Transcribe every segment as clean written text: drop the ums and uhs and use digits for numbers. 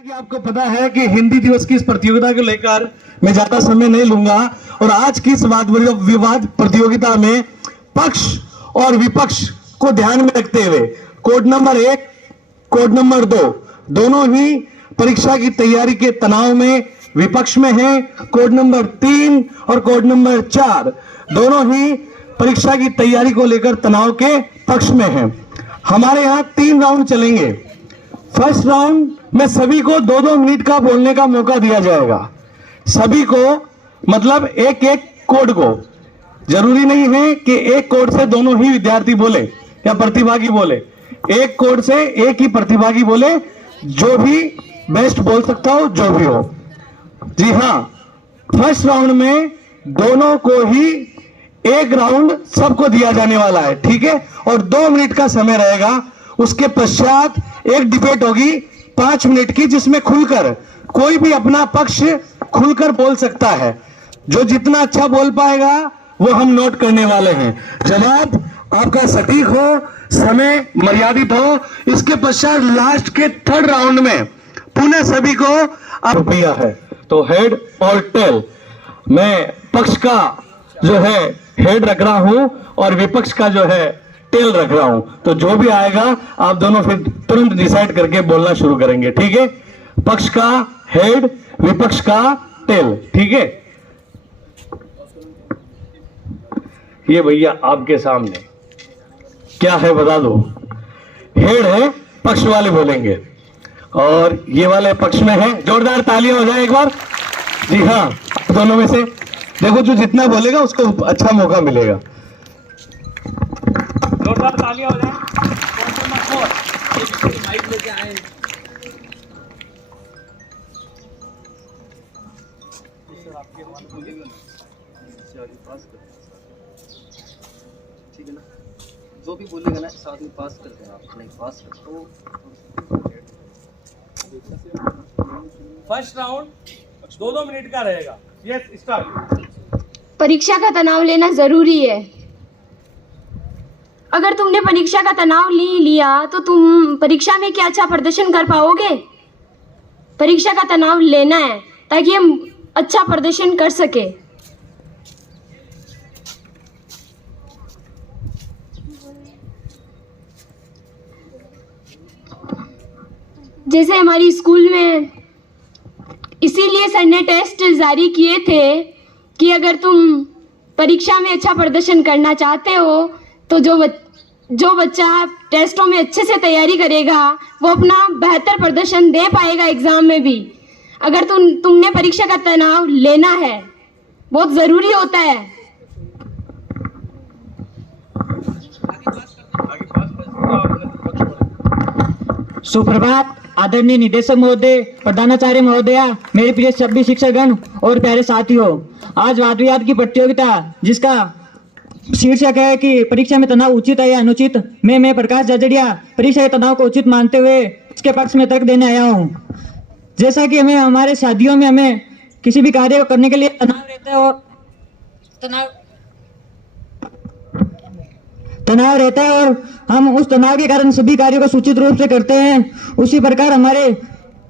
कि आपको पता है कि हिंदी दिवस की इस प्रतियोगिता को लेकर मैं ज्यादा समय नहीं लूंगा और आज की इस वाद विवाद प्रतियोगिता में पक्ष और विपक्ष को ध्यान में रखते हुए कोड नंबर 1, कोड नंबर 2 दोनों ही परीक्षा की तैयारी के तनाव में विपक्ष में हैं। कोड नंबर 3 और कोड नंबर 4 दोनों ही परीक्षा की तैयारी को लेकर तनाव के पक्ष में हैं। हमारे यहाँ 3 राउंड चलेंगे। फर्स्ट राउंड में सभी को 2-2 मिनट का बोलने का मौका दिया जाएगा। सभी को मतलब एक एक कोड को, जरूरी नहीं है कि एक कोड से दोनों ही विद्यार्थी बोले या प्रतिभागी बोले, एक कोड से एक ही प्रतिभागी बोले, जो भी बेस्ट बोल सकता हो, जो भी हो। जी हाँ, फर्स्ट राउंड में दोनों को ही एक राउंड सबको दिया जाने वाला है, ठीक है, और 2 मिनट का समय रहेगा। उसके पश्चात एक डिबेट होगी 5 मिनट की, जिसमें खुलकर कोई भी अपना पक्ष खुलकर बोल सकता है। जो जितना अच्छा बोल पाएगा वो हम नोट करने वाले हैं। जवाब आपका सटीक हो, समय मर्यादित हो। इसके पश्चात लास्ट के 3rd राउंड में पुनः सभी को रुपया है, तो हेड और टेल। मैं पक्ष का जो है हेड रख रहा हूं और विपक्ष का जो है टेल रख रहा हूं, तो जो भी आएगा आप दोनों फिर तुरंत डिसाइड करके बोलना शुरू करेंगे, ठीक है। पक्ष का हेड, विपक्ष का टेल, ठीक है। ये भैया आपके सामने क्या है बता दो। हेड है, पक्ष वाले बोलेंगे, और ये वाले पक्ष में है। जोरदार तालियां हो जाए एक बार। जी हाँ, दोनों में से देखो, जो जितना बोलेगा उसको अच्छा मौका मिलेगा। जोरदार तालियां हो जाए। माइक लेके आए। ठीक है ना, जो भी बोलेगा ना साथ में पास कर देना, आप नहीं पास कर तो। फर्स्ट राउंड 2-2 मिनट का रहेगा। Yes, start. परीक्षा का तनाव लेना जरूरी है। अगर तुमने परीक्षा का तनाव लिया तो तुम परीक्षा में क्या अच्छा प्रदर्शन कर पाओगे। परीक्षा का तनाव लेना है ताकि हम अच्छा प्रदर्शन कर सके। जैसे हमारी स्कूल में इसीलिए सर ने टेस्ट जारी किए थे कि अगर तुम परीक्षा में अच्छा प्रदर्शन करना चाहते हो तो जो बच्चा टेस्टों में अच्छे से तैयारी करेगा वो अपना बेहतर प्रदर्शन दे पाएगा एग्जाम में भी। अगर तुमने परीक्षा का तनाव लेना है, बहुत ज़रूरी होता है। सुप्रभात आदरणीय निदेशक महोदय, प्रधानाचार्य महोदया, मेरे प्रिय सभी शिक्षकगण और प्यारे साथियों। आज वाद विवाद की प्रतियोगिता जिसका शीर्षक है कि परीक्षा में तनाव उचित है या अनुचित, मैं प्रकाश जजड़िया परीक्षा के तनाव को उचित मानते हुए इसके पक्ष में तर्क देने आया हूँ। जैसा कि हमें हमारे शादियों में हमें किसी भी कार्य को करने के लिए तनाव रहता है और तनाव रहता है और हम उस तनाव के कारण सभी कार्यों को सूचित रूप से करते हैं, उसी प्रकार हमारे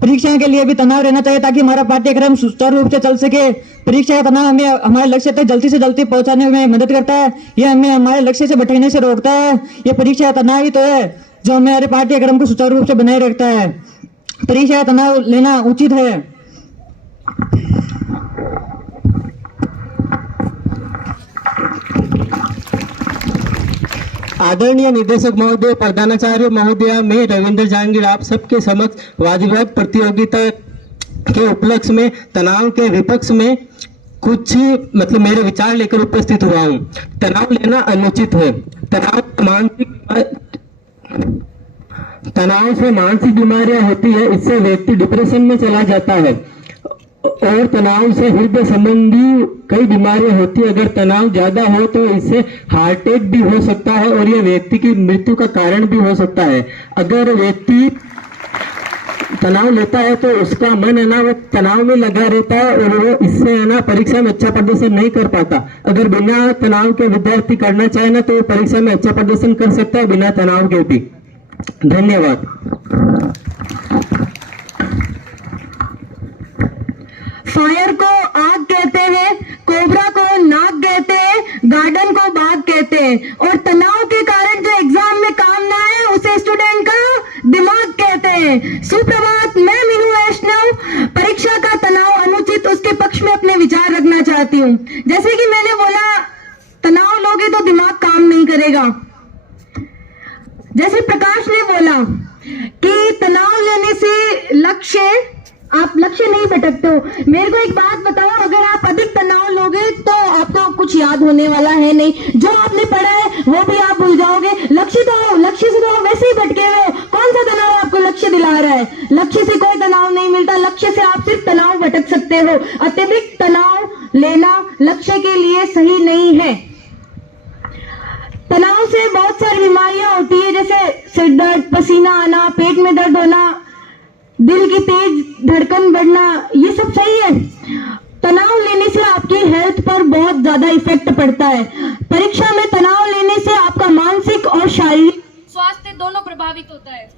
परीक्षा के लिए भी तनाव रहना चाहिए ताकि हमारा पाठ्यक्रम सुचारू रूप से चल सके। परीक्षा का तनाव हमें हमारे लक्ष्य तक जल्दी से जल्दी पहुंचाने में मदद करता है। यह हमें हमारे लक्ष्य से भटकने से रोकता है। यह परीक्षा का तनाव ही तो है जो हमारे पाठ्यक्रम को सुचारू रूप से बनाए रखता है। परीक्षा का तनाव लेना उचित है। आदरणीय निदेशक महोदय, प्रधानाचार्य महोदया, मैं रविंद्र जहांगीर आप सबके समक्ष वाद विवाद प्रतियोगिता के उपलक्ष्य में तनाव के विपक्ष में कुछ मेरे विचार लेकर उपस्थित हुआ हूँ। तनाव लेना अनुचित है। तनाव से मानसिक बीमारियां होती है, इससे व्यक्ति डिप्रेशन में चला जाता है और तनाव से हृदय संबंधी कई बीमारियां होती है। अगर तनाव ज्यादा हो तो इससे हार्ट अटैक भी हो सकता है और यह व्यक्ति की मृत्यु का कारण भी हो सकता है। अगर व्यक्ति तनाव लेता है तो उसका मन है ना वो तनाव में लगा रहता है और वो इससे है ना परीक्षा में अच्छा प्रदर्शन नहीं कर पाता। अगर बिना तनाव के विद्यार्थी करना चाहे ना तो वो परीक्षा में अच्छा प्रदर्शन कर सकता है बिना तनाव के भी। धन्यवाद। फायर को आग कहते हैं, कोबरा को नाक कहते हैं, गार्डन को बाग कहते हैं, और तनाव के कारण जो एग्जाम में काम ना आए उसे स्टूडेंट का दिमाग कहते हैं। सुप्रभात, मैं मीनू वैष्णव परीक्षा का तनाव अनुचित उसके पक्ष में अपने विचार रखना चाहती हूँ। जैसे कि मैंने बोला, तनाव लोगे तो दिमाग काम नहीं करेगा। जैसे प्रकाश ने बोला कि तनाव लेने से आप लक्ष्य नहीं भटकते हो। मेरे को एक बात बताओ, अगर आप अधिक तनाव लोगे तो आपको कुछ याद होने वाला है नहीं, जो आपने पढ़ा है वो भी आप भूल जाओगे। लक्ष्य से तो आप वैसे ही भटके हुए हो। कौन सा तनाव आपको लक्ष्य दिला रहा है? लक्ष्य से कोई तनाव नहीं मिलता, लक्ष्य से आप सिर्फ तनाव भटक सकते हो। अत्यधिक तनाव लेना लक्ष्य के लिए सही नहीं है। तनाव से बहुत सारी बीमारियां होती है, जैसे सिर दर्द, पसीना आना, पेट में दर्द होना, दिल की तेज धड़कन बढ़ना, ये सब सही है। तनाव लेने से आपकी हेल्थ पर बहुत ज्यादा इफेक्ट पड़ता है। परीक्षा में तनाव लेने से आपका मानसिक और शारीरिक स्वास्थ्य दोनों प्रभावित होता है।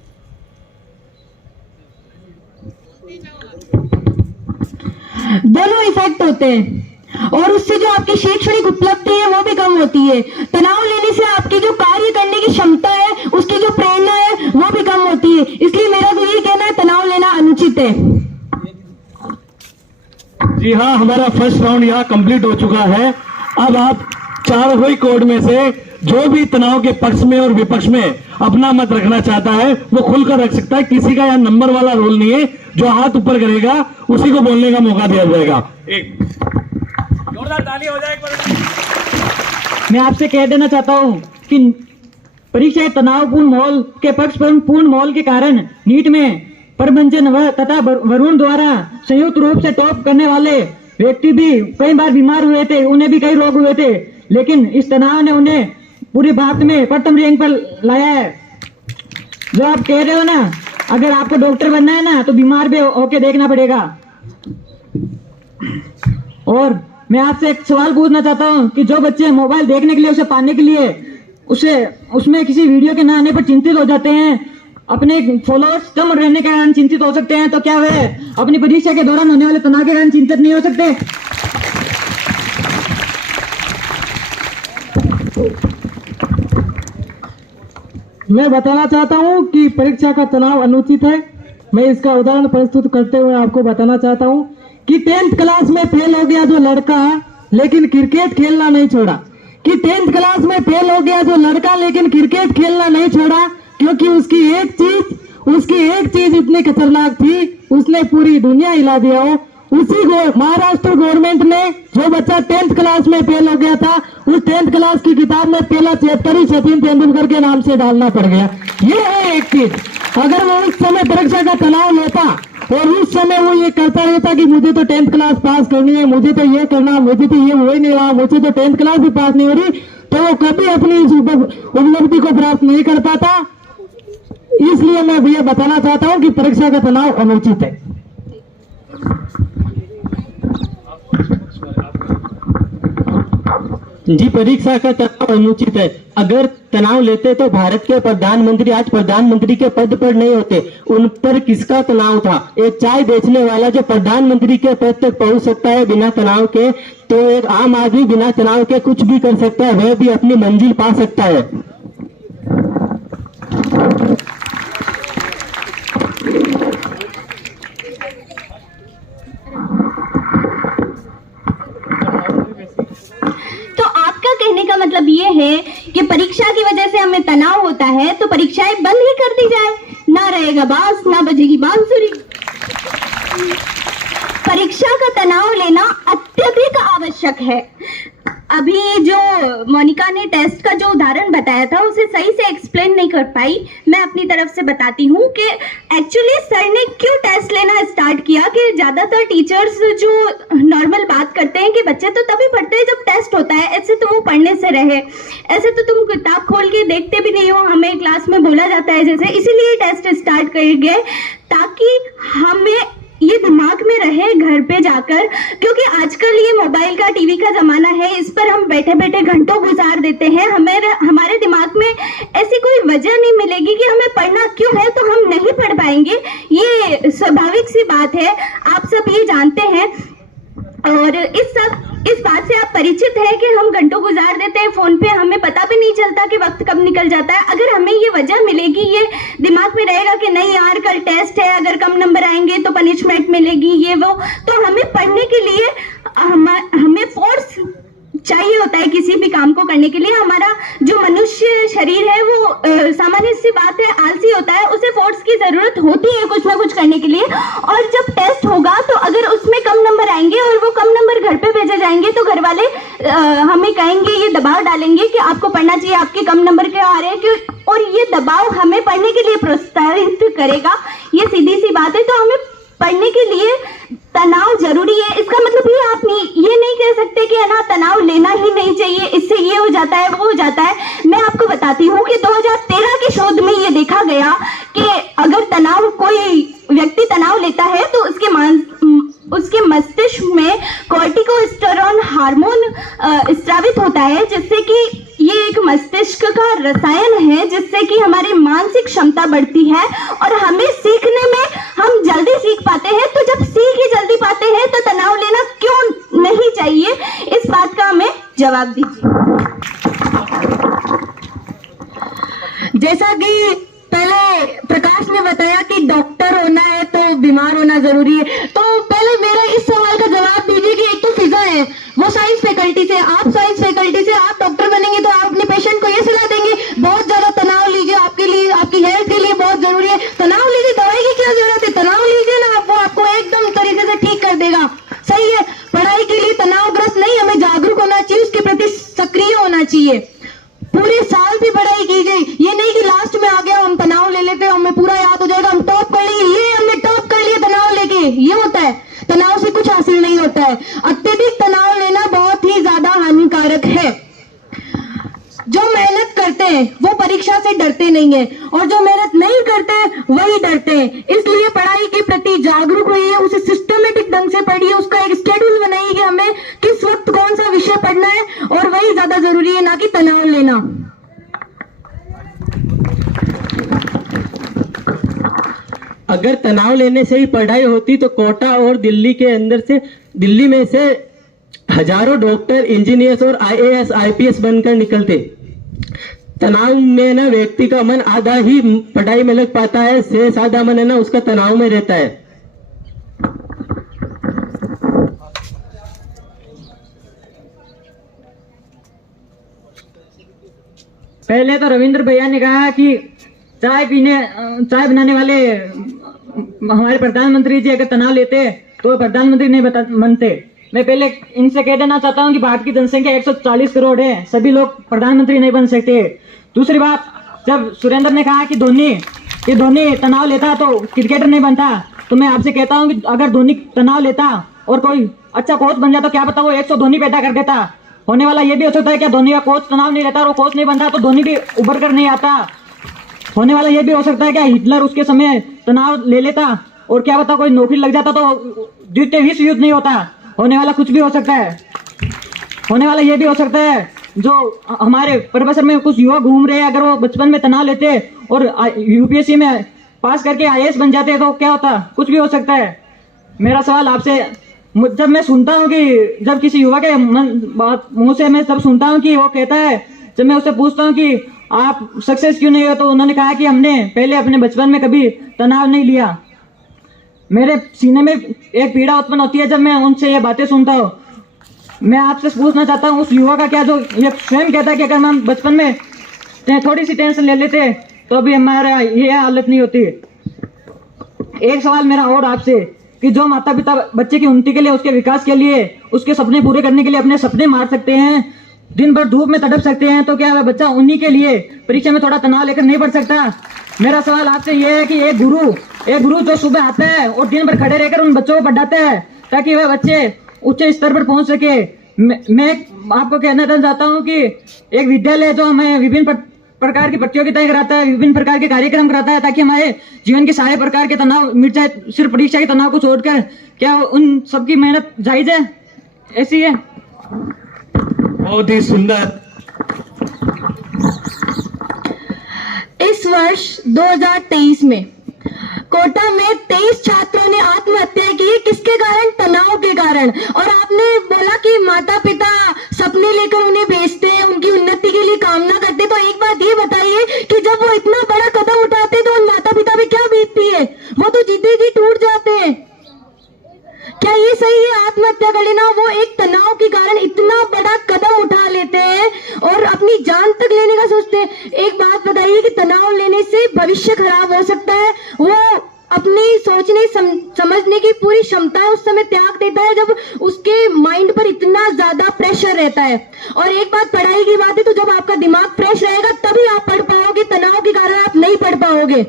दोनों इफेक्ट होते हैं, और उससे जो आपकी शैक्षणिक उपलब्धि है वो भी कम होती है। तनाव लेने से आपकी जो कार्य करने की क्षमता है, उसकी जो प्रेरणा है वो भी कम होती है। इसलिए मेरा तो ये कहना है, तनाव लेना अनुचित है। जी हाँ, हमारा फर्स्ट राउंड यहाँ कंप्लीट हो चुका है। अब आप चारों ही कोड में से जो भी तनाव के पक्ष में और विपक्ष में अपना मत रखना चाहता है वो खुलकर रख सकता है। किसी का यहाँ नंबर वाला रोल नहीं है, जो हाथ ऊपर करेगा उसी को बोलने का मौका दिया जाएगा। एक जोरदार ताली हो जाए। मैं आपसे कह देना चाहता हूं कि परीक्षा तनावपूर्ण माहौल के पक्ष पर पूर्ण माहौल के कारण नीट में प्रबंधन व तथा वरुण द्वारा संयुक्त रूप से टॉप करने वाले व्यक्ति भी कई बार बीमार हुए थे, उन्हें भी कई रोग हुए थे, लेकिन इस तनाव ने उन्हें पूरे भारत में प्रथम रैंक पर लाया है। जो आप कह रहे हो ना, अगर आपको डॉक्टर बनना है ना तो बीमार भी होके देखना पड़ेगा। और मैं आपसे एक सवाल पूछना चाहता हूं कि जो बच्चे मोबाइल देखने के लिए, उसे पाने के लिए उसमें किसी वीडियो के न आने पर चिंतित हो जाते हैं, अपने फॉलोअर्स कम रहने के कारण चिंतित हो सकते हैं, तो क्या वे अपनी परीक्षा के दौरान होने वाले तनाव के कारण चिंतित नहीं हो सकते? मैं बताना चाहता हूं कि परीक्षा का तनाव अनुचित है। मैं इसका उदाहरण प्रस्तुत करते हुए आपको बताना चाहता हूं कि 10th क्लास में फेल हो गया जो लड़का, लेकिन क्रिकेट खेलना नहीं छोड़ा। कि 10th क्लास में फेल हो गया जो लड़का, लेकिन क्रिकेट खेलना नहीं छोड़ा, क्योंकि उसकी एक चीज इतनी खतरनाक थी, उसने पूरी दुनिया हिला दिया हो। उसी महाराष्ट्र गवर्नमेंट ने जो बच्चा 10th क्लास में फेल हो गया था, उस 10th क्लास की किताब में पहला चैप्टर ही सचिन तेंदुलकर के नाम से डालना पड़ गया। ये है एक चीज। अगर वो उस समय परीक्षा का तनाव लेता और उस समय वो ये करता रहता कि मुझे तो 10th क्लास पास करनी है, मुझे तो ये करना, मुझे तो ये हो ही नहीं रहा, मुझे तो 10th क्लास भी पास नहीं हो रही, तो वो कभी अपनी इस उपलब्धि को प्राप्त नहीं कर पाता। इसलिए मैं ये बताना चाहता हूं कि परीक्षा का तनाव अनुचित है। जी, परीक्षा का तनाव अनुचित है। अगर तनाव लेते तो भारत के प्रधानमंत्री आज प्रधानमंत्री के पद पर नहीं होते। उन पर किसका तनाव था? एक चाय बेचने वाला जो प्रधानमंत्री के पद तक पहुंच सकता है बिना तनाव के, तो एक आम आदमी बिना तनाव के कुछ भी कर सकता है, वह भी अपनी मंजिल पा सकता है। कहने का मतलब ये है कि परीक्षा की वजह से हमें तनाव होता है तो परीक्षाएं बंद ही कर दी जाए, ना रहेगा बांस ना बजेगी बांसुरी। परीक्षा का तनाव लेना अत्यधिक आवश्यक है। अभी जो मोनिका ने टेस्ट का जो उदाहरण बताया था उसे सही से एक्सप्लेन नहीं कर पाई। मैं अपनी तरफ से बताती हूँ कि एक्चुअली सर ने क्यों टेस्ट लेना स्टार्ट किया कि ज्यादातर टीचर्स जो नॉर्मल बात करते हैं कि बच्चे तो तभी पढ़ते हैं जब टेस्ट होता है, ऐसे तो वो पढ़ने से रहे, ऐसे तो तुम किताब खोल के देखते भी नहीं हो, हमें क्लास में बोला जाता है जैसे, इसीलिए टेस्ट स्टार्ट कर गए ताकि हमें ये दिमाग में रहे घर पे जाकर, क्योंकि आजकल ये मोबाइल का टीवी का जमाना है, इस पर हम बैठे बैठे घंटों गुजार देते हैं। हमारे दिमाग में ऐसी कोई वजह नहीं मिलेगी कि हमें पढ़ना क्यों है, तो हम नहीं पढ़ पाएंगे। ये स्वाभाविक सी बात है, आप सब ये जानते हैं। और इस बात से आप परिचित हैं कि हम घंटों गुजार देते हैं फोन पे, हमें पता भी नहीं चलता कि वक्त कब निकल जाता है। अगर हमें ये वजह मिलेगी, ये दिमाग में रहेगा कि नहीं यार कल टेस्ट है, अगर कम नंबर आएंगे तो पनिशमेंट मिलेगी, ये वो, तो हमें पढ़ने के लिए हमें फोर्स चाहिए होता है किसी भी काम को करने के लिए। हमारा जो मनुष्य शरीर है वो सामान्य सी बात है आलसी होता है, उसे फोर्स की जरूरत होती है कुछ ना कुछ करने के लिए। और जब टेस्ट होगा तो अगर उसमें कम नंबर आएंगे और वो कम नंबर घर पे भेजे जाएंगे तो घर वाले हमें कहेंगे, ये दबाव डालेंगे कि आपको पढ़ना चाहिए, आपके कम नंबर क्यों आ रहे हैं, क्यों, और ये दबाव हमें पढ़ने के लिए प्रोत्साहित करेगा। ये सीधी सी बात है। तो हमें पढ़ने के लिए तनाव जरूरी है। इसका मतलब ये आप ये नहीं कह सकते कि है ना तनाव लेना ही नहीं चाहिए, इससे ये हो जाता है वो हो जाता है। मैं आपको बताती हूँ कि 2013 के शोध में ये देखा गया कि अगर तनाव कोई व्यक्ति तनाव लेता है तो उसके मस्तिष्क में कॉर्टिकोस्टेरोन हार्मोन स्रावित होता है, जिससे कि ये एक मस्तिष्क का रसायन है जिससे कि हमारी मानसिक क्षमता बढ़ती है और हमें सीखने में हम जल्दी सीख पाते हैं। तो जब सीख ही जल्दी पाते हैं तो तनाव लेना क्यों नहीं चाहिए, इस बात का हमें जवाब दीजिए। जैसा कि पहले प्रकाश ने बताया कि डॉक्टर होना है तो बीमार होना जरूरी है, तो पहले मेरा इस सवाल का जवाब दीजिए कि एक तो फिजा है, वो साइंस फैकल्टी से, आप साइंस फैकल्टी से आप डॉक्टर बनेंगे तो आप अपने पेशेंट को ये सलाह देंगे बहुत ज्यादा तनाव लीजिए, आपके लिए आपकी हेल्थ के लिए बहुत जरूरी है, तनाव लीजिए, दवाई की क्या जरूरत है, तनाव लीजिए ना, वो आपको एकदम तरीके से ठीक कर देगा। सही है, पढ़ाई के लिए तनावग्रस्त नहीं, हमें जागरूक होना चाहिए, उसके प्रति सक्रिय होना चाहिए, पूरे साल भी पढ़ाई कीजिए। ये नहीं कि लास्ट में आ गया हम तनाव ले लेते हैं, हमें पूरा याद हो जाएगा, हम टॉप कर लेंगे, ये हमने टॉप कर लिया तनाव लेके, ये होता है। तनाव से कुछ हासिल नहीं होता है। अत्यधिक तनाव लेना बहुत ही ज्यादा हानिकारक है। जो मेहनत करते हैं वो परीक्षा से डरते नहीं है और जो मेहनत नहीं करते वही डरते हैं। इसलिए पढ़ाई के प्रति जागरूक होइए, उसे सिस्टमेटिक ढंग से पढ़िए, उसका एक शेड्यूल बनाइए कि हमें किस वक्त कौन सा विषय पढ़ना है, और वही ज्यादा जरूरी है, ना कि तनाव लेना। अगर तनाव लेने से ही पढ़ाई होती तो कोटा और दिल्ली में से हजारों डॉक्टर, इंजीनियर्स और IAS, IPS बनकर निकलते। तनाव में ना व्यक्ति का मन आधा ही पढ़ाई में लग पाता है, शेष आधा मन है ना उसका तनाव में रहता है। पहले तो रविंद्र भैया ने कहा कि चाय बनाने वाले हमारे प्रधानमंत्री जी अगर तनाव लेते तो प्रधानमंत्री नहीं बनते। मैं पहले इनसे कह देना चाहता हूं कि भारत की जनसंख्या 140 करोड़ है, सभी लोग प्रधानमंत्री नहीं बन सकते। दूसरी बात, जब सुरेंद्र ने कहा कि धोनी तनाव लेता तो क्रिकेटर नहीं बनता, तो मैं आपसे कहता हूं कि अगर धोनी तनाव लेता और कोई अच्छा कोच बन जाता, क्या पता वो 100 धोनी पैदा कर देता। होने वाला ये भी हो सकता है क्या धोनी का कोच तनाव नहीं रहता और वो कोच नहीं बनता तो धोनी भी उभर कर नहीं आता। होने वाला ये भी हो सकता है क्या हिटलर उसके समय तनाव ले लेता और क्या पता कोई नौकरी लग जाता तो द्वितीय विश्व युद्ध नहीं होता। होने वाला कुछ भी हो सकता है। होने वाला ये भी हो सकता है जो हमारे प्रोफेसर में कुछ युवा घूम रहे हैं, अगर वो बचपन में तनाव लेते और UPSC में पास करके IAS बन जाते तो क्या होता, कुछ भी हो सकता है। मेरा सवाल आपसे, जब मैं सुनता हूँ कि जब किसी युवा के मुंह से मैं जब सुनता हूँ कि वो कहता है, जब मैं उससे पूछता हूँ कि आप सक्सेस क्यों नहीं हो, तो उन्होंने कहा कि हमने पहले अपने बचपन में कभी तनाव नहीं लिया। मेरे सीने में एक पीड़ा उत्पन्न होती है जब मैं उनसे ये बातें सुनता हूँ। मैं आपसे पूछना चाहता हूँ उस युवा का क्या जो ये स्वयं कहता है कि अगर हम बचपन में थोड़ी सी टेंशन ले लेते तो अभी हमारा ये हालत नहीं होती। एक सवाल मेरा और आपसे कि जो माता पिता बच्चे की उन्नति के लिए, उसके विकास के लिए, उसके सपने पूरे करने के लिए अपने सपने मार सकते हैं, दिन भर धूप में तड़प सकते हैं, तो क्या वह बच्चा उन्हीं के लिए परीक्षा में थोड़ा तनाव लेकर नहीं पढ़ सकता? मेरा सवाल आपसे यह है कि एक गुरु जो सुबह आता है और दिन भर खड़े रहकर उन बच्चों को पढ़ाता है ताकि वह बच्चे उच्च स्तर पर पहुंच सके। मैं आपको कहना चाहता हूं कि एक विद्यालय जो हमें विभिन्न प्रकार की प्रतियोगिताएं कराता है, विभिन्न प्रकार के कार्यक्रम कराता है ताकि हमारे जीवन के सारे प्रकार के तनाव मिट जाए, सिर्फ परीक्षा के तनाव को छोड़कर, क्या उन सबकी मेहनत जायज है? ऐसी है। बहुत ही सुंदर। इस वर्ष 2023 में कोटा में 23 छात्रों ने आत्महत्या की। किसके कारण? तनाव के कारण। और आपने समझने की पूरी क्षमता उस समय त्याग देता है जब उसके माइंड पर इतना ज्यादा प्रेशर रहता है। और एक बात पढ़ाई की बात है, तो जब आपका दिमाग फ्रेश रहेगा तभी आप पढ़ पाओगे, तनाव के कारण आप नहीं पढ़ पाओगे।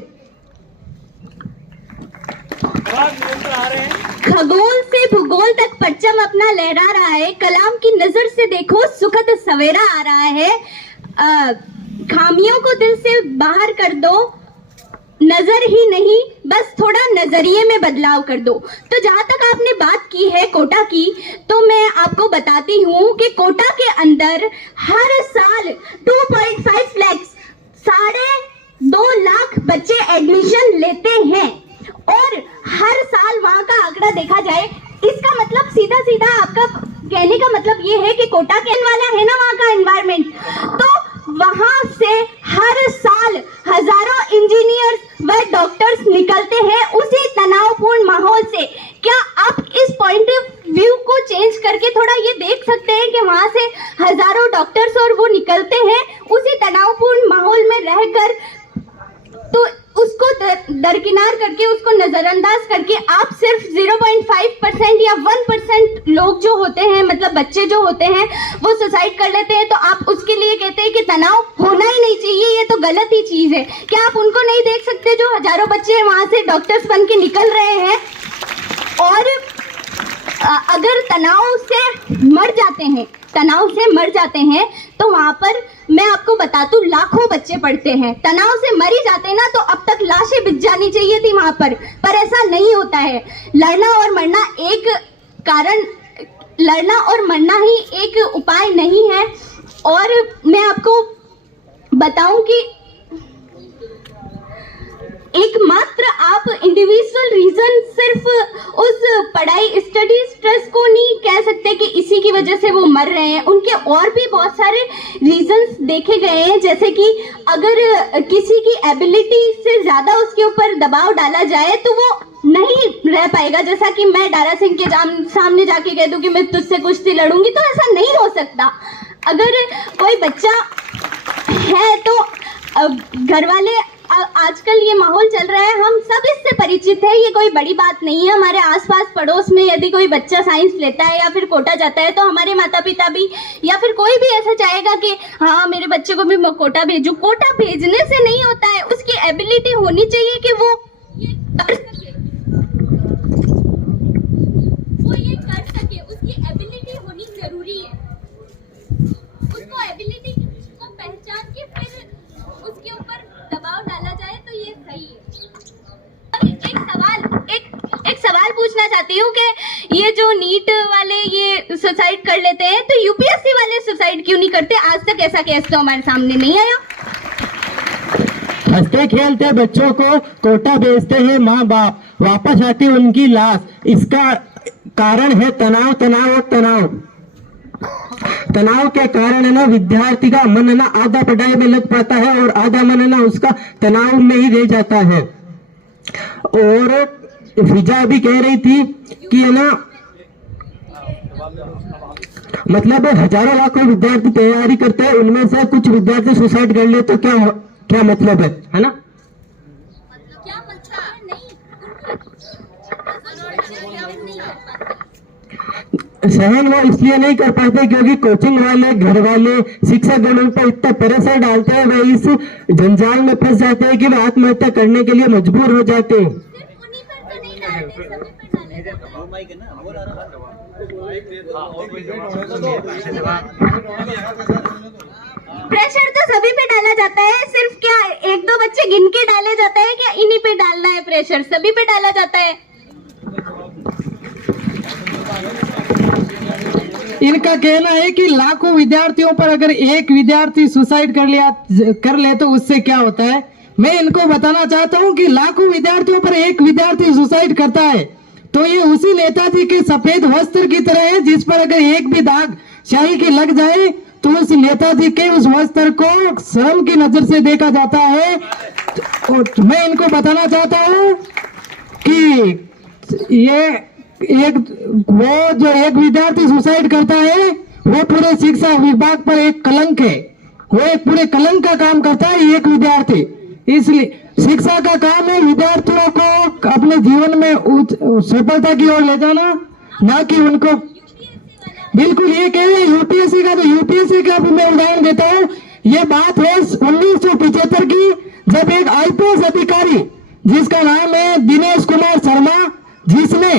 खगोल से भूगोल तक परचम अपना लहरा रहा है, कलाम की नजर से देखो सुखद सवेरा आ रहा है। खामियों को दिल से बाहर कर दो, नजर ही नहीं बस थोड़ा नजरिए में बदलाव कर दो। तो जहां तक आपने बात की है कोटा की, तो मैं आपको बताती हूँ कि कोटा के अंदर हर साल 2.5 लाख 2.5 लाख बच्चे एडमिशन लेते हैं और हर साल वहां का आंकड़ा देखा जाए, इसका मतलब सीधा सीधा आपका कहने का मतलब ये है कि कोटा के वाला है ना वहां का एनवायरमेंट, तो वहां से हर साल हजारों इंजीनियर्स व डॉक्टर्स निकलते हैं उसी तनावपूर्ण माहौल से। क्या आप इस पॉइंट ऑफ व्यू को चेंज करके थोड़ा ये देख सकते हैं कि वहां से हजारों डॉक्टर्स और वो निकलते हैं उसी तनावपूर्ण माहौल में रहकर, तो उसको दरकिनार करके उसको नजरअंदाज करके आप सिर्फ 0.5% या 1% लोग जो होते हैं, मतलब बच्चे जो होते हैं वो सुसाइड कर लेते हैं, तो आप उसके लिए कहते हैं कि तनाव होना ही नहीं चाहिए, ये तो गलत ही चीज है। क्या आप उनको नहीं देख सकते जो हजारों बच्चे वहां से डॉक्टर्स बन के निकल रहे हैं और अगर तनाव से मर जाते हैं तो वहां पर मैं आपको बता दूं लाखों बच्चे पढ़ते हैं, तनाव से मर ही जाते हैं ना, तो अब तक लाशें बिछ जानी चाहिए थी वहां पर ऐसा नहीं होता है। लड़ना और मरना ही एक उपाय नहीं है। और मैं आपको बताऊं कि एकमात्र आप इंडिविजुअल रीजन सिर्फ उस पढ़ाई स्टडी स्ट्रेस को नहीं कह सकते कि इसी की वजह से वो मर रहे हैं, उनके और भी बहुत सारे रीजंस देखे गए हैं। जैसे कि अगर किसी की एबिलिटी से ज्यादा उसके ऊपर दबाव डाला जाए तो वो नहीं रह पाएगा। जैसा कि मैं दारा सिंह के सामने जाके कह दूं कि मैं तुझसे कुश्ती लड़ूंगी, तो ऐसा नहीं हो सकता। अगर कोई बच्चा है तो घर वाले, आजकल ये माहौल चल रहा है, हम सब इससे परिचित है, ये कोई बड़ी बात नहीं है। हमारे आसपास पड़ोस में यदि कोई बच्चा साइंस लेता है या फिर कोटा जाता है तो हमारे माता पिता भी या फिर कोई भी ऐसा चाहेगा कि हाँ मेरे बच्चे को भी मैं कोटा भेजूं। कोटा भेजने से नहीं होता है, उसकी एबिलिटी होनी चाहिए कि वो ये कर सके, उसकी एबिलिटी होनी जरूरी है। उसको एबिलिटी को पहचान के फिर उसके ऊपर दबाव डाला जाए तो ये सही है। एक सवाल पूछना चाहती हूँ कि ये जो नीट वाले ये सुसाइड कर लेते हैं तो यूपीएससी वाले सुसाइड क्यों नहीं करते? आज तक ऐसा केस तो हमारे सामने नहीं आया। हंसते खेलते बच्चों को कोटा भेजते हैं माँ बाप, वापस आती उनकी लाश। इसका कारण है तनाव के कारण है ना विद्यार्थी का मन है ना आधा पढ़ाई में लग पाता है और आधा मन है ना उसका तनाव में ही रह जाता है। और फिजा भी कह रही थी कि है ना मतलब हजारों लाखों विद्यार्थी तैयारी करते हैं, उनमें से कुछ विद्यार्थी सुसाइड कर ले तो क्या मतलब है ना? सहन वो इसलिए नहीं कर पाते क्योंकि कोचिंग वाले, घर वाले, शिक्षक गण उन पर इतना प्रेशर डालते हैं, वे इस जंजाल में फंस जाते हैं कि वे आत्महत्या करने के लिए मजबूर हो जाते हैं। प्रेशर तो सभी पे डाला जाता है, सिर्फ क्या एक दो बच्चे गिन के डाले जाते हैं? क्या इन्हीं पे डालना है प्रेशर? सभी पे डाला जाता है। इनका कहना है कि लाखों विद्यार्थियों पर अगर एक विद्यार्थी सुसाइड कर ले तो उससे क्या होता है। मैं इनको बताना चाहता हूं कि लाखों विद्यार्थियों पर एक विद्यार्थी सुसाइड करता है तो ये उसी नेताजी के सफेद वस्त्र की तरह है जिस पर अगर एक भी दाग स्याही की लग जाए तो उस नेताजी के उस वस्त्र को शर्म की नजर से देखा जाता है। और मैं इनको बताना चाहता हूं कि ये एक विद्यार्थी सुसाइड करता है वो पूरे शिक्षा विभाग पर एक कलंक है, वो एक पूरे कलंक का काम करता है एक विद्यार्थी। इसलिए शिक्षा का काम है विद्यार्थियों को अपने जीवन में सफलता की ओर ले जाना, ना कि उनको बिल्कुल ये कह रहे यूपीएससी का। तो यूपीएससी का भी मैं उदाहरण देता हूँ। ये बात है 1975 की, जब एक आईपीएस अधिकारी जिसका नाम है दिनेश कुमार शर्मा, जिसने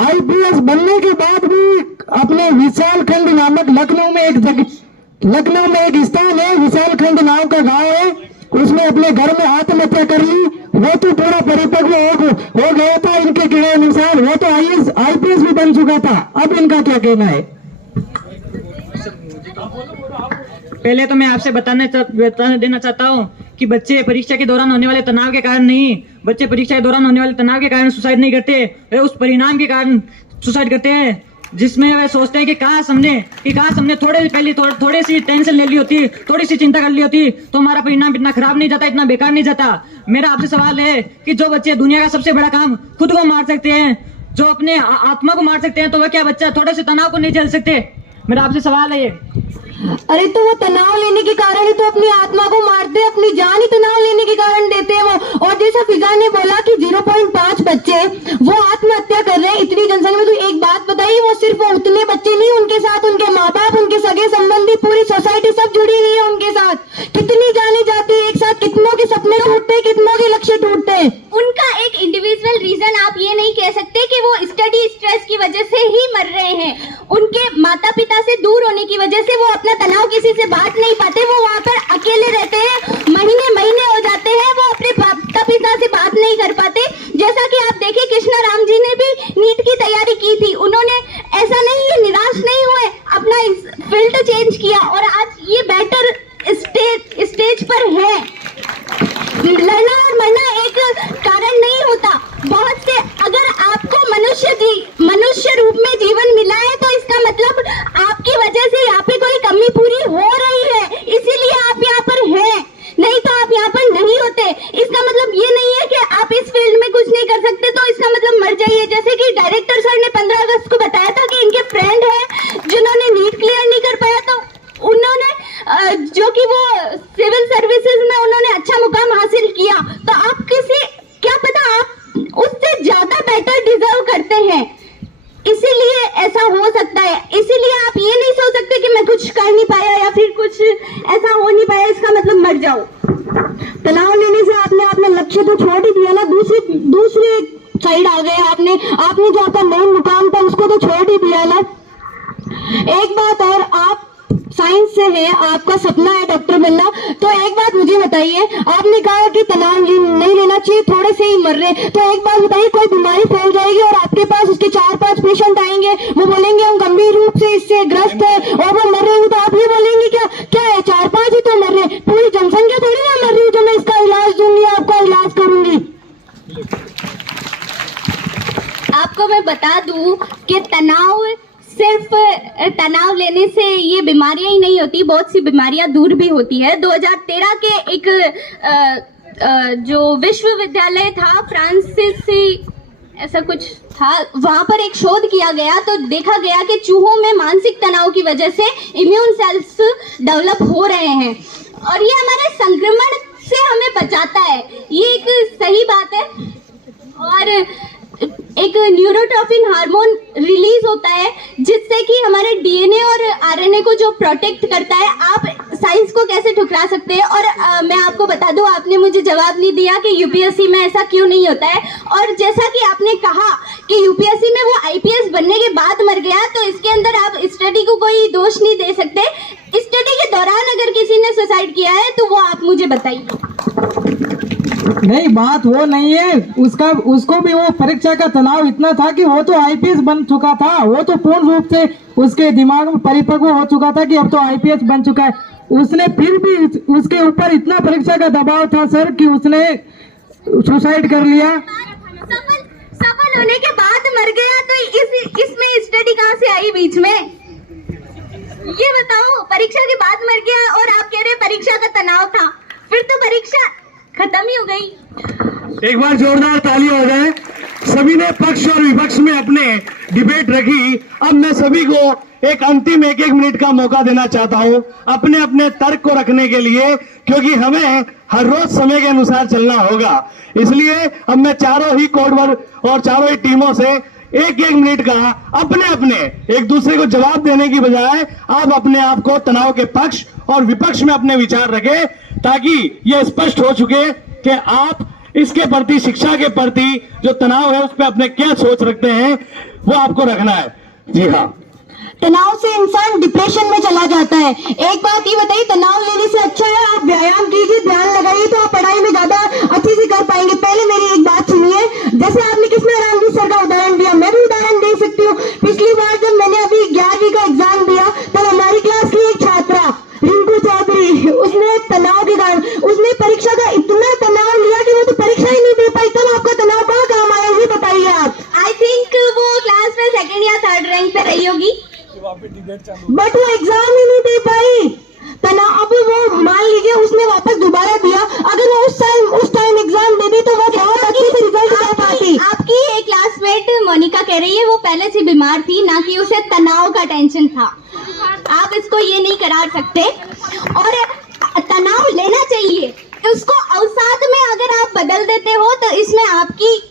आईपीएस बनने के बाद भी अपने विशालखंड नामक लखनऊ में एक स्थान है, विशालखंड नाम का गांव है, उसने अपने घर में आत्महत्या कर ली। वो तो पूरा परिपक्व हो गया था इनके कहने अनुसार, वो तो आईपीएस भी बन चुका था। अब इनका क्या कहना है? पहले तो मैं आपसे बताना देना चाहता हूँ कि बच्चे परीक्षा के दौरान होने वाले तनाव के कारण नहीं, बच्चे परीक्षा के दौरान होने वाले तनाव के कारण सुसाइड नहीं करते, वे उस परिणाम के कारण सुसाइड करते हैं जिसमें वे सोचते हैं कि काश हमने थोड़ी सी टेंशन ले ली होती, थोड़ी सी चिंता कर ली होती तो हमारा परिणाम इतना खराब नहीं जाता, इतना बेकार नहीं जाता। मेरा आपसे सवाल है कि जो बच्चे दुनिया का सबसे बड़ा काम खुद को मार सकते हैं, जो अपने आत्मा को मार सकते हैं, तो वह क्या बच्चा थोड़े से तनाव को नहीं झेल सकते? मेरा आपसे सवाल है ये। अरे तो वो तनाव लेने के कारण ही तो अपनी आत्मा को मारते हैं, अपनी जान ही तनाव लेने के कारण देते हैं वो। और जैसा फिजा ने बोला कि 0.5 बच्चे वो आत्महत्या कर रहे हैं इतनी जनसंख्या में, तो एक बात बताइए, वो सिर्फ वो उतने बच्चे नहीं, उनके साथ उनके माँ बाप, उनके सगे संबंधी, पूरी सोसाइटी सब जुड़ी हुई है उनके साथ। कितनी जाने जाती है एक साथ, कितनों के सपने टूटते हैं, कितनों के लक्ष्य टूटते हैं। उनका एक इंडिविजुअल रीजन आप ये नहीं कह सकते कि वो स्टडी स्ट्रेस की वजह से ही मर रहे हैं। उनके माता पिता से दूर होने की वजह से वो अपना तनाव किसी से बांट नहीं पाते, वो वहाँ पर अकेले रहते हैं, महीने हो जाते हैं, वो अपने माता पिता से बात नहीं कर पाते। जैसा कि आप देखें, कृष्णा राम जी ने भी नीट की तैयारी की थी, उन्होंने ऐसा नहीं है, निराश नहीं हुए, अपना फील्ड चेंज किया और आज ये बेटर स्टेज पर है। लड़ना और मरना एक कारण नहीं होता। बहुत से, अगर आपको मनुष्य रूप में जीवन मिला है तो इसका मतलब आपकी वजह से यहाँ पे कोई कमी पूरी हो रही है, इसीलिए आप यहाँ पर हैं, नहीं तो आप यहाँ पर नहीं होते। इसका मतलब ये नहीं है कि आप इस फील्ड में कुछ नहीं कर सकते तो इसका मतलब मर जाइए। जैसे कि डायरेक्टर सर ने 15 अगस्त को बताया था कि इनके फ्रेंड है जिन्होंने नीट क्लियर नहीं कर पाया, तो उन्होंने जो कि वो सिविल सर्विसेज में उन्होंने अच्छा मुकाम हासिल किया, तो आप क्या पता आप उससे ज्यादा बेटर डिजर्व करते हैं, इसीलिए ऐसा हो सकता है। इसीलिए आप ये नहीं सोच सकते कि मैं कुछ कर नहीं पाया या फिर कुछ ऐसा हो नहीं पाया, इसका मतलब मर जाओ। तनाव लेने से आपने अपना लक्ष्य तो छोड़ ही दिया ना, दूसरी साइड आ गए आपने जो आपका मेन मुकाम था उसको तो छोड़ ही दिया ना। एक बात और, आप साइंस से है, आपका सपना है डॉक्टर बनना, तो एक बात मुझे बताइए, आपने कहा कि तनाव नहीं लेना चाहिए, थोड़े से ही मर रहे, तो एक बात बताइए, कोई बीमारी फैल जाएगी और आपके पास उसके 4-5 पेशेंट आएंगे, वो बोलेंगे हम गंभीर रूप से इससे ग्रस्त है और वो मर रहे हैं, तो आप ये बोलेंगे क्या है 4-5 ही तो मर रहे, पूरी जनसंख्या थोड़ी ना मर रही है जो मैं इसका इलाज दूंगी, आपका इलाज करूंगी। आपको मैं बता दूं कि सिर्फ तनाव लेने से ये बीमारियां ही नहीं होती, बहुत सी बीमारियां दूर भी होती है। 2013 के एक जो विश्वविद्यालय था, फ्रांसीसी ऐसा कुछ था, वहां पर एक शोध किया गया तो देखा गया कि चूहों में मानसिक तनाव की वजह से इम्यून सेल्स डेवलप हो रहे हैं और ये हमारे संक्रमण से हमें बचाता है। ये एक सही बात है। और एक न्यूरोट्रोफिन हार्मोन रिलीज होता है जिससे कि हमारे डीएनए और आरएनए को जो प्रोटेक्ट करता है। आप साइंस को कैसे ठुकरा सकते हैं? और मैं आपको बता दूं, आपने मुझे जवाब नहीं दिया कि यूपीएससी में ऐसा क्यों नहीं होता है। और जैसा कि आपने कहा कि यूपीएससी में वो आईपीएस बनने के बाद मर गया, तो इसके अंदर आप स्टडी को कोई दोष नहीं दे सकते। स्टडी के दौरान अगर किसी ने सुसाइड किया है तो वो आप मुझे बताइए। नहीं, बात वो नहीं है, उसको भी वो परीक्षा का तनाव इतना था कि वो तो आईपीएस बन चुका था, वो तो पूर्ण रूप से उसके दिमाग में परिपक्व हो चुका था कि अब तो आईपीएस बन चुका है। उसने फिर भी उसके ऊपर इतना परीक्षा का दबाव था सर कि उसने सुसाइड कर लिया। सफल होने के बाद मर गया, तो इसमें स्टडी कहाँ से आई बीच में? ये बताओ, परीक्षा के बाद मर गया और आप कह रहे परीक्षा का तनाव था, फिर तो परीक्षा खत्म ही हो गई। एक बार जोरदार ताली हो जाए। सभी ने पक्ष और विपक्ष में अपने डिबेट रखी। अब मैं सभी को एक अंतिम एक मिनट का मौका देना चाहता हूं अपने अपने तर्क को रखने के लिए, क्योंकि हमें हर रोज समय के अनुसार चलना होगा। इसलिए अब मैं चारों ही कोडवर और चारों ही टीमों से एक मिनट का अपने अपने एक दूसरे को जवाब देने की बजाय आप अपने आप को तनाव के पक्ष और विपक्ष में अपने विचार रखें, ताकि यह स्पष्ट हो चुके कि आप इसके प्रति, शिक्षा के प्रति जो तनाव है उस पर अपने क्या सोच रखते हैं, वो आपको रखना है। जी हाँ, तनाव से इंसान डिप्रेशन में चला जाता है। एक बात ये बताइए, तनाव लेने से अच्छा है आप व्यायाम कीजिए, ध्यान लगाइए, तो आप पढ़ाई में ज्यादा अच्छे से कर पाएंगे। पहले मेरी एक बात सुनिए, जैसे आपने कृष्णाराम जी सर का उदाहरण दिया, मैं भी उदाहरण दे सकती हूँ। पिछली बार जब मैंने अभी 11वीं का एग्जाम दिया, तब हमारी क्लास की एक छात्रा रिंकू चौधरी, उसने तनाव के कारण उसने परीक्षा का इतना तनाव लिया कि वो तो परीक्षा ही नहीं दे पाई। तब आपका तनाव कहाँ काम आया, ये बताइए आप। आई थिंक वो क्लास में 2nd या 3rd रैंक पे रही होगी, बट वो एग्जाम ही नहीं दे पाई। तनाव, अब वो मान लीजिए उसने वापस दोबारा दिया, अगर वो उस टाइम एग्जाम दे दी तो वो बहुत अच्छे से रिजल्ट कर पाती। आपकी एक क्लासमेट मोनिका कह रही है वो पहले से बीमार थी, ना कि उसे तनाव का टेंशन था। आप इसको ये नहीं करा सकते, और तनाव लेना चाहिए, उसको अवसाद में अगर आप बदल देते हो तो इसमें आपकी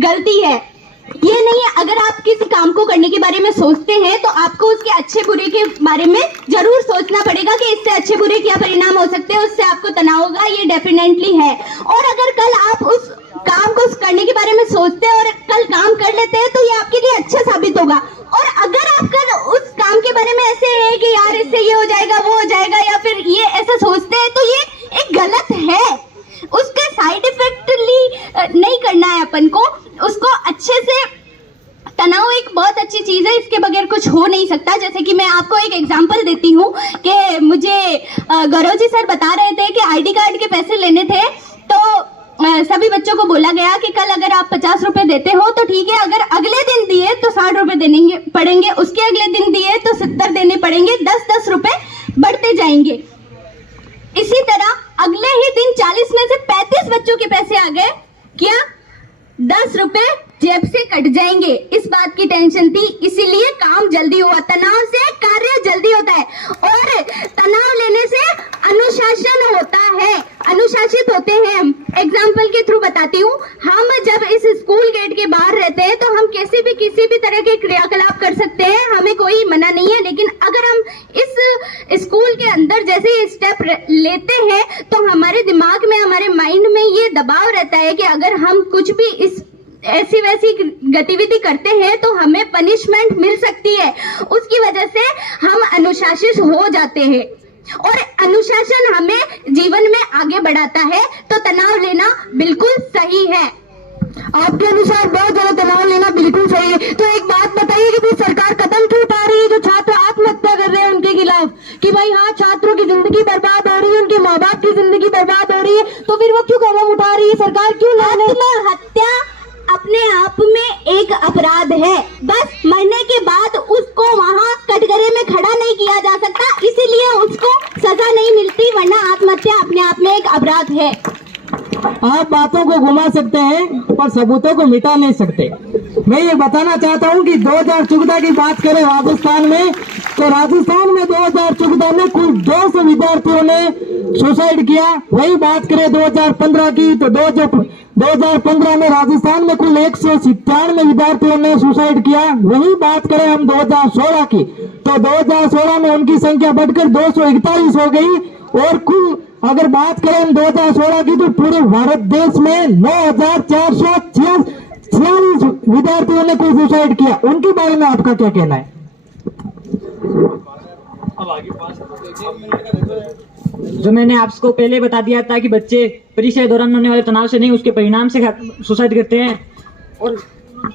गलती है। ये नहीं है, अगर आप किसी काम को करने के बारे में सोचते हैं तो आपको उसके अच्छे बुरे के बारे में जरूर सोचना पड़ेगा कि इससे अच्छे बुरे क्या परिणाम हो सकते हैं, उससे आपको तनाव होगा, ये डेफिनेटली है। और अगर कल आप उस काम को करने के बारे में सोचते हैं और कल काम कर लेते हैं तो ये आपके लिए अच्छा साबित होगा। और अगर आप कल उस काम के बारे में ऐसे है कि यार इससे ये हो जाएगा, वो हो जाएगा, या फिर ये ऐसा सोचते हैं, तो ये एक गलत है। उसके साइड इफेक्टली नहीं करना है अपन को, उसको अच्छे से। तनाव एक बहुत अच्छी चीज है, इसके बगैर कुछ हो नहीं सकता। जैसे कि मैं आपको एक एग्जांपल देती हूँ कि मुझे गौरव जी सर बता रहे थे कि आईडी कार्ड के पैसे लेने थे, तो सभी बच्चों को बोला गया कि कल अगर आप 50 रुपए देते हो तो ठीक है, अगर अगले दिन दिए तो 60 रुपए देने पड़ेंगे, उसके अगले दिन दिए तो 70 देने पड़ेंगे, 10-10 रुपए बढ़ते जाएंगे। इसी तरह अगले ही दिन 40 में से 35 बच्चों के पैसे आ गए, क्या 10 रुपए जेब से कट जाएंगे। इस बात की टेंशन थी, इसीलिए काम जल्दी हुआ। तनाव से कार्य जल्दी होता है, और तनाव लेने से अनुशासन होता है, अनुशासित होते हैं हम। एग्जाम्पल के थ्रू बताती हूँ, हम जब इस स्कूल गेट के बाहर रहते हैं तो हम किसी भी तरह के क्रियाकलाप कर सकते हैं, हमें कोई मना नहीं है। लेकिन अगर हम इस स्कूल के अंदर जैसे ही स्टेप लेते हैं तो हमारे दिमाग में, हमारे माइंड में ये दबाव रहता है कि अगर हम कुछ भी ऐसी वैसी गतिविधि करते हैं तो हमें पनिशमेंट मिल सकती है। उसकी वजह से हम अनुशासित हो जाते हैं, और अनुशासन हमें जीवन में आगे बढ़ाता है। तो तनाव लेना बिल्कुल सही है। आपके अनुसार बहुत ज्यादा तनाव लेना बिल्कुल सही है। तो एक बात बताइए कि भाई सरकार कदम क्यों उठा रही है जो छात्र आत्महत्या कर रहे हैं उनके खिलाफ, कि भाई हाँ छात्रों की जिंदगी बर्बाद हो रही है, उनके माँ बाप की जिंदगी बर्बाद हो रही है, तो फिर वो क्यों कदम उठा रही है सरकार, क्यों? आत्महत्या अपने आप में एक अपराध है, बस मरने के बाद उसको वहाँ कटघरे में खड़ा नहीं किया जा सकता, इसीलिए उसको सजा नहीं मिलती, वरना आत्महत्या अपने आप में एक अपराध है। आप बातों को घुमा सकते हैं पर सबूतों को मिटा नहीं सकते। मैं ये बताना चाहता हूँ कि 2014 की बात करें राजस्थान में, तो राजस्थान में 2014 में कुल 200 विद्यार्थियों ने सुसाइड किया। वही बात करें 2015 की, तो 2015 में राजस्थान में कुल 197 विद्यार्थियों ने सुसाइड किया। वही बात करें हम 2016 की, तो 2016 में उनकी संख्या बढ़कर 241 हो गई। और कुल अगर बात करें हम 2016 की, तो पूरे भारत देश में 9,446 विद्यार्थियों ने कोई सुसाइड किया। उनके बारे में आपका क्या कहना है? जो मैंने आपको पहले बता दिया था कि बच्चे परीक्षा के दौरान होने वाले तनाव से नहीं, उसके परिणाम से सुसाइड करते हैं। और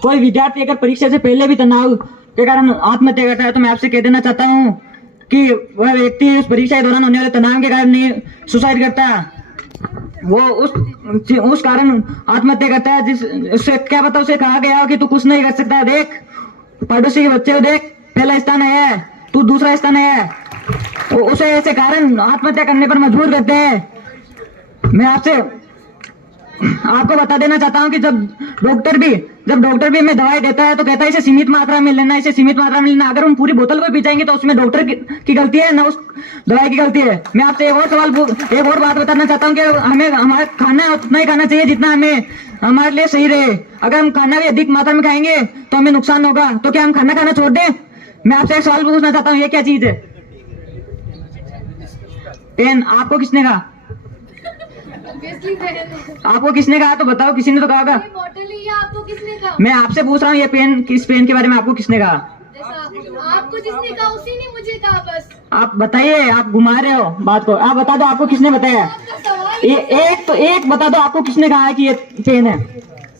कोई विद्यार्थी अगर परीक्षा से पहले भी तनाव के कारण आत्महत्या करता है तो मैं आपसे कह देना चाहता हूँ कि वह व्यक्ति उस परीक्षा के दौरान होने वाले तनाव के कारण नहीं सुसाइड करता, वो उस कारण आत्महत्या करता है उससे क्या पता उसे कहा गया हो कि तू कुछ नहीं कर सकता, देख पड़ोसी के बच्चे को देख, पहला स्थान है तू दूसरा स्थान है, उसे ऐसे कारण आत्महत्या करने पर मजबूर करते हैं। मैं आपको बता देना चाहता हूं कि जब जब डॉक्टर भी हमें दवाई देता है तो कहता है इसे सीमित मात्रा में लेना, इसे सीमित मात्रा में लेना। अगर हम पूरी बोतल को पी जाएंगे तो उसमें डॉक्टर की गलती है ना उस दवाई की गलती है। मैं आपसे एक और बात बताना चाहता हूँ कि हमें हमारा खाना उतना ही खाना चाहिए जितना हमारे लिए सही रहे। अगर हम खाना भी अधिक मात्रा में खाएंगे तो हमें नुकसान होगा, तो क्या हम खाना छोड़ दें? मैं आपसे एक सवाल पूछना चाहता हूँ, ये क्या चीज है? पेन आपको किसने कहा? आपको किसने कहा? तो बताओ, किसी ने तो कहा होगा। आपको किसने कहा? मैं आपसे पूछ रहा हूँ, ये पेन, किस पेन के बारे में आपको किसने कहा? आपको जिसने कहा उसी ने मुझे कहा। बस आप बताइए, आप घुमा रहे हो बात को। आप बता दो आपको किसने बताया? एक बता दो आपको किसने कहा है कि ये पेन है?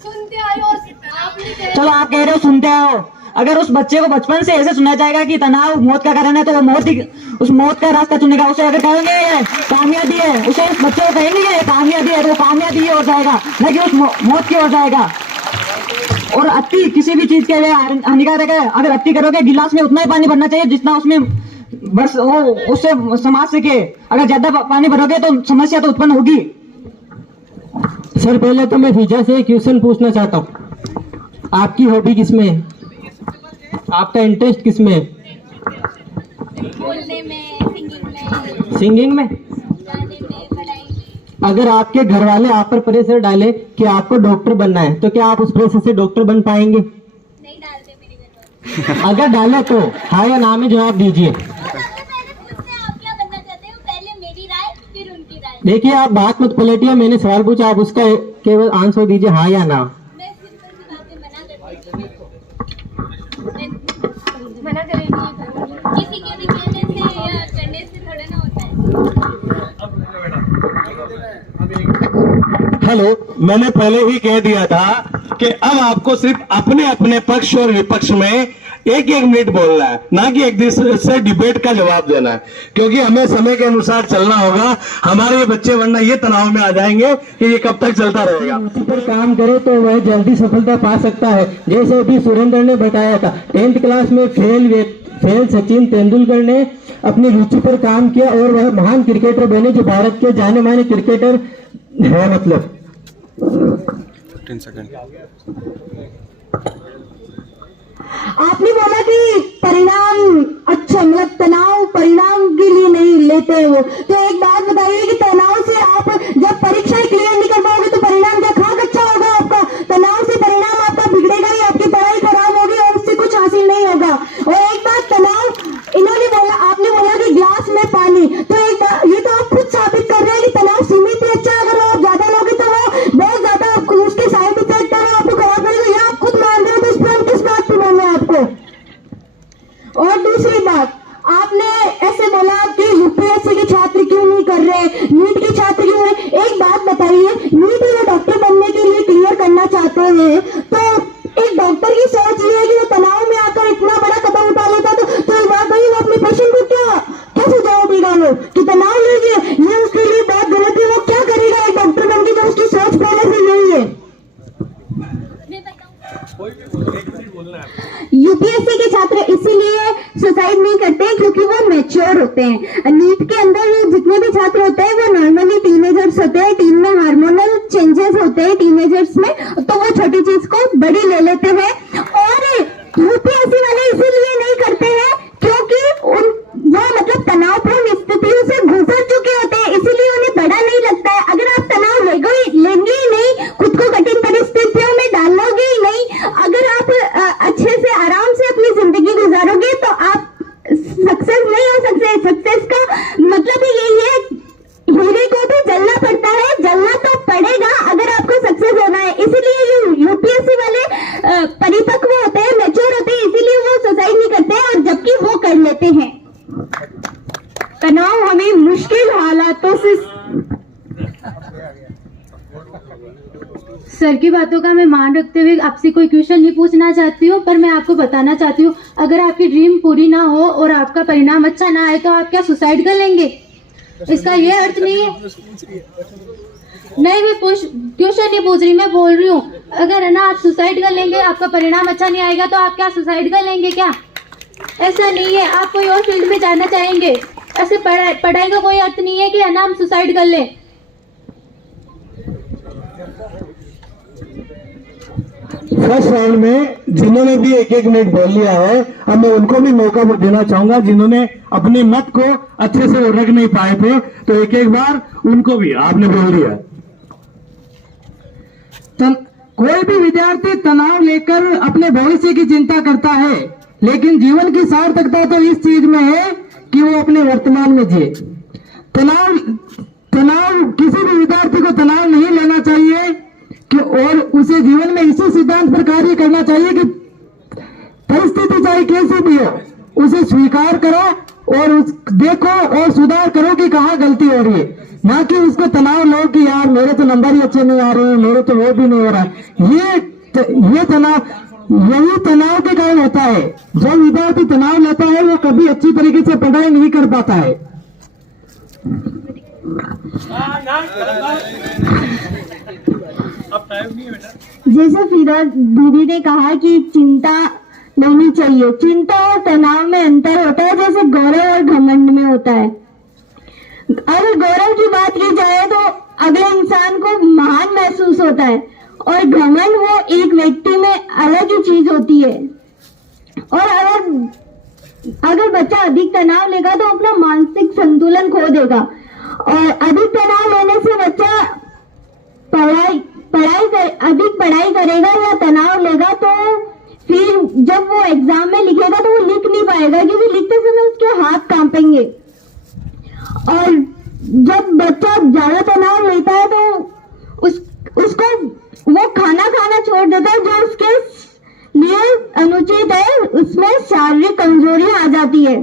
सुनते आए हो आपने। चलो आप कह रहे हो सुनते हो। अगर उस बच्चे को बचपन से ऐसे सुनाया जाएगा कि तनाव मौत का कारण है तो वो उस मौत का रास्ता चुनेगा। उसे अगर कहेंगे ये कामयाबी है, उसे उस बच्चे को कहेंगे ये कामयाबी है तो वो कामयाबी हो जाएगा, न कि उस मौत की हो जाएगा। और अति किसी भी चीज के लिए हानिकारक है। अगर अति करोगे, गिलास में उतना ही पानी भरना चाहिए जितना उसमें बस वो उससे समाज सके। अगर ज्यादा पानी भरोगे तो समस्या तो उत्पन्न होगी। सर पहले तो मैं फिजा से एक क्वेश्चन पूछना चाहता हूँ, आपकी हॉबी किसमें है? आपका इंटरेस्ट किसमें है? बोलने में, सिंगिंग में। गाने में, पढ़ाई में। अगर आपके घर वाले आप पर प्रेशर डाले कि आपको डॉक्टर बनना है तो क्या आप उस प्रेशर से डॉक्टर बन पाएंगे? नहीं डालते मेरे घर वाले। अगर डाले तो हाँ या ना में जवाब दीजिए। पहले पूछते हैं आप क्या बनना चाहते हो, पहले मेरी राय फिर उनकी राय। देखिए आप बात मत पलटिए, मैंने सवाल पूछा, आप उसका केवल आंसर दीजिए हाँ या ना। मैं सिंपल सी बातें मना करेंगी। किसी के भी कहने से या करने से थोड़ा ना होता है। हेलो, मैंने पहले ही कह दिया था कि अब आपको सिर्फ अपने अपने पक्ष और विपक्ष में एक मिनट बोलना है, ना कि एक दूसरे से डिबेट का जवाब देना है, क्योंकि हमें समय के अनुसार चलना होगा। हमारे ये बच्चे वरना ये तनाव में आ जाएंगे कि ये कब तक चलता रहेगा। उसी पर काम करे तो वह जल्दी सफलता पा सकता है। जैसे अभी सुरेंद्र ने बताया था, 10th क्लास में फेल सचिन तेंदुलकर ने अपनी रुचि पर काम किया और वह महान क्रिकेटर बने जो भारत के जाने माने क्रिकेटर है। मतलब 10 सेकंड। आपने बोला कि परिणाम अच्छा, मतलब तनाव परिणाम के लिए नहीं लेते हैं वो, तो एक बात बताइए कि तनाव से आप जब परीक्षाएं क्लियर नहीं कर पाओगे तो परिणाम क्या खाक अच्छा होगा आपका? तनाव से परिणाम आपका बिगड़ेगा ही, आपकी पढ़ाई खराब होगी और उससे कुछ हासिल नहीं होगा। और एक बात, तनाव इन्होंने बोला, आपने बोला कि ग्लास में पानी, तो एक बात ये तो आप खुद साबित कर रहे हैं कि तनाव सीमित ही अच्छा, अगर आप ज्यादा लोगे तो वो बहुत ज्यादा उसके साइड इफेक्ट है, आपको खराब करेगा। ये आप खुद मान रहे हो तो इस पर हम किस बात पे मान रहे हैं आपको? और दूसरी बात, आपने ऐसे बोला कि यूपीएससी के छात्र क्यों नहीं कर रहे, नीट के छात्र क्यों नहीं। एक बात बताइए, नीट वो डॉक्टर बनने के लिए क्लियर करना चाहते हैं, तो एक डॉक्टर की सोच ये है कि वो तनाव में आकर इतना बड़ा कदम उठा लेता, तो एक बात वही, वो अपने पेशेंट को क्या सुझाव देगा वो कि तनाव लीजिए, ये उसके लिए बहुत गलत है। वो क्या करेगा एक डॉक्टर बन के जब उसकी सोच पहले से यही है? यूपीएससी के छात्र इसीलिए सुसाइड नहीं करते हैं क्योंकि वो मैच्योर होते हैं। नीट के अंदर जितने भी छात्र होते हैं वो नॉर्मली टीनेजर्स होते हैं, टीम में हार्मोनल चेंजेस होते हैं टीनेजर्स में, तो वो छोटी चीज को बड़ी ले लेते हैं। और यूपीएससी वाले इसीलिए नहीं करते हैं क्योंकि वो मतलब तनावपूर्ण स्थितियों से गुजर चुके होते हैं, इसीलिए उन्हें बड़ा नहीं लगता है। अगर आप तनाव लेंगे ही नहीं, खुद को कठिन परिस्थितियों में डालोगे ही नहीं, अगर आप अच्छे से आराम से अपनी जिंदगी गुजारोगे तो आप सक्सेस नहीं हो सकते। सक्सेस का मतलब ही यही है, हीरे को भी जलना पड़ता है, जलना तो पड़ेगा अगर आपको सक्सेस होना है। इसीलिए यूपीएससी वाले परिपक्व होते हैं, मैच्योर होते हैं, इसीलिए वो सुसाइड नहीं करते हैं, और जबकि वो कर लेते हैं। तनाव हमें मुश्किल हालातों से, सर की बातों का मैं मान रखते हुए आपसे कोई क्वेश्चन नहीं पूछना चाहती हूँ, पर मैं आपको बताना चाहती हूँ, अगर आपकी ड्रीम पूरी ना हो और आपका परिणाम अच्छा ना आए तो आप क्या सुसाइड कर लेंगे? इसका ये अर्थ नहीं है। नहीं, मैं क्वेश्चन नहीं पूछ रही, मैं बोल रही हूँ, अगर है ना आप सुसाइड कर लेंगे, आपका परिणाम अच्छा नहीं आएगा तो आप क्या सुसाइड कर लेंगे क्या? ऐसा नहीं है, आप कोई और फील्ड में जाना चाहेंगे। ऐसे पढ़ाई का कोई अर्थ नहीं है कि है ना हम सुसाइड कर लें। फर्स्ट राउंड में जिन्होंने भी एक एक मिनट बोल लिया है, अब मैं उनको भी मौका देना चाहूंगा जिन्होंने अपने मत को अच्छे से रख नहीं पाए थे, तो एक एक बार उनको भी आपने बोल दिया। कोई भी विद्यार्थी तनाव लेकर अपने भविष्य की चिंता करता है, लेकिन जीवन की सार्थकता तो इस चीज में है कि वो अपने वर्तमान में जिए। तनाव किसी भी विद्यार्थी को तनाव नहीं लेना चाहिए कि और उसे जीवन में इसी सिद्धांत पर कार्य करना चाहिए कि परिस्थिति चाहे कैसी भी हो, उसे स्वीकार करो और देखो और सुधार करो कि कहाँ गलती हो रही है, ना कि उसको तनाव लो कि यार मेरे तो नंबर ही अच्छे नहीं आ रहे हैं, मेरे तो वो भी नहीं हो रहा है। ये तनाव, यही तनाव के कारण होता है। जो विद्यार्थी तनाव लेता है वो कभी अच्छी तरीके से पढ़ाई नहीं कर पाता है। जैसे फिरोज दीदी ने कहा कि चिंता लेनी चाहिए, चिंता और तनाव में अंतर होता है जैसे गौरव और घमंड में होता है। अगर गौरव की बात की जाए तो अगले इंसान को महान महसूस होता है, और घमंड वो एक व्यक्ति में अलग ही चीज होती है। और अगर बच्चा अधिक तनाव लेगा तो अपना मानसिक संतुलन खो देगा, और अधिक तनाव लेने से बच्चा अधिक पढ़ाई करेगा या तनाव लेगा तो फिर जब वो एग्जाम में लिखेगा तो वो लिख नहीं पाएगा, क्योंकि लिखते समय उसके हाथ कांपेंगे। और जब बच्चा ज्यादा तनाव लेता है तो उसको वो खाना छोड़ देता है जो उसके लिए अनुचित है, उसमें शारीरिक कमजोरियां आ जाती है।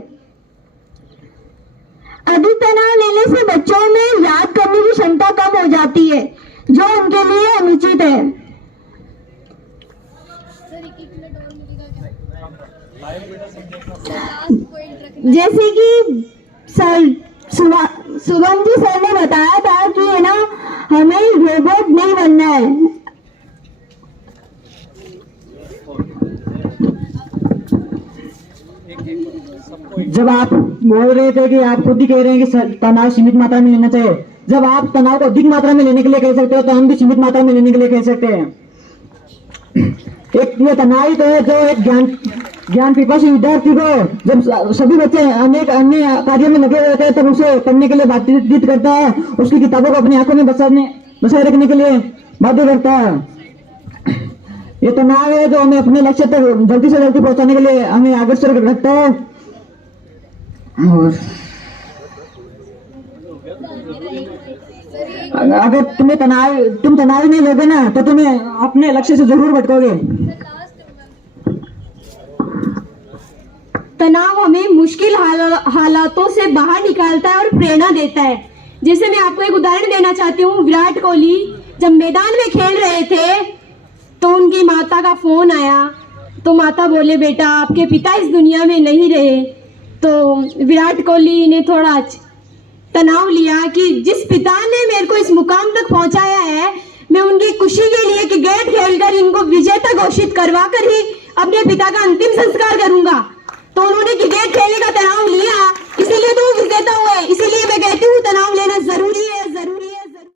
अधिक तनाव लेने से बच्चों में याद करने की क्षमता कम हो जाती है, जो उनके लिए अनुचित है। जैसे कि शुभम जी सर ने बताया था कि है ना, हमें रोबोट नहीं बनना है। जब आप बोल रहे थे कि आप खुद ही कह रहे हैं कि तनाव सीमित मात्रा में लेना चाहिए, जब आप तनाव को अधिक मात्रा में लेने के लिए कह सकते हो तो हम भी सीमित मात्रा में लेने के लिए कह सकते हैं। एक ये तनाव तो है जो एक ज्ञान पिपासु विद्यार्थी को, जब सभी बच्चे अनेक अन्य कार्यों में लगे रहते हैं तब उसे पढ़ने के लिए बाधित करता है, उसकी किताबों को अपनी आंखों में बसाए रखने के लिए बाध्य करता है। ये तनाव है जो हमें अपने लक्ष्य तक जल्दी से जल्दी पहुंचाने के लिए हमें अग्रसर रखता है। और अगर तुम तनाव नहीं लोगे ना तो तुम्हें अपने लक्ष्य से जरूर भटकोगे। तनाव हमें मुश्किल हालातों से बाहर निकालता है और प्रेरणा देता है। जैसे मैं आपको एक उदाहरण देना चाहती हूँ। विराट कोहली जब मैदान में खेल रहे थे तो उनकी माता का फोन आया, तो माता बोले बेटा आपके पिता इस दुनिया में नहीं रहे। तो विराट कोहली ने थोड़ा तनाव लिया कि जिस पिता ने मेरे को इस मुकाम तक पहुंचाया है, मैं उनकी खुशी के लिए क्रिकेट खेलकर इनको विजेता घोषित करवा कर ही अपने पिता का अंतिम संस्कार करूंगा। तो उन्होंने क्रिकेट खेलने का तनाव लिया, इसीलिए तो वो विजेता हुए। इसीलिए मैं कहती हूँ तनाव लेना जरूरी